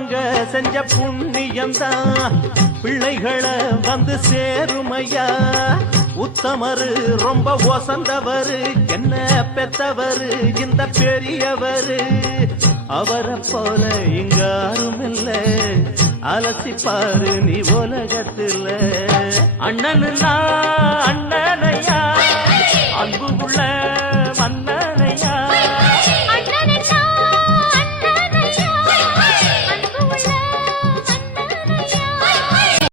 பெத்தவங்க செஞ்ச புண்ணியம்தான் பிள்ளைகளை வந்து சேருமையா. உத்தமரு ரொம்ப ஒசந்தவரு என்ன பெத்தவரு இந்த பெரியவரு. அவரை போல இங்க யாரும் இல்ல அலசிப்பாரு நீ உலகத்துல. அண்ணனுன்னா அண்ணனையா அன்பு உள்ள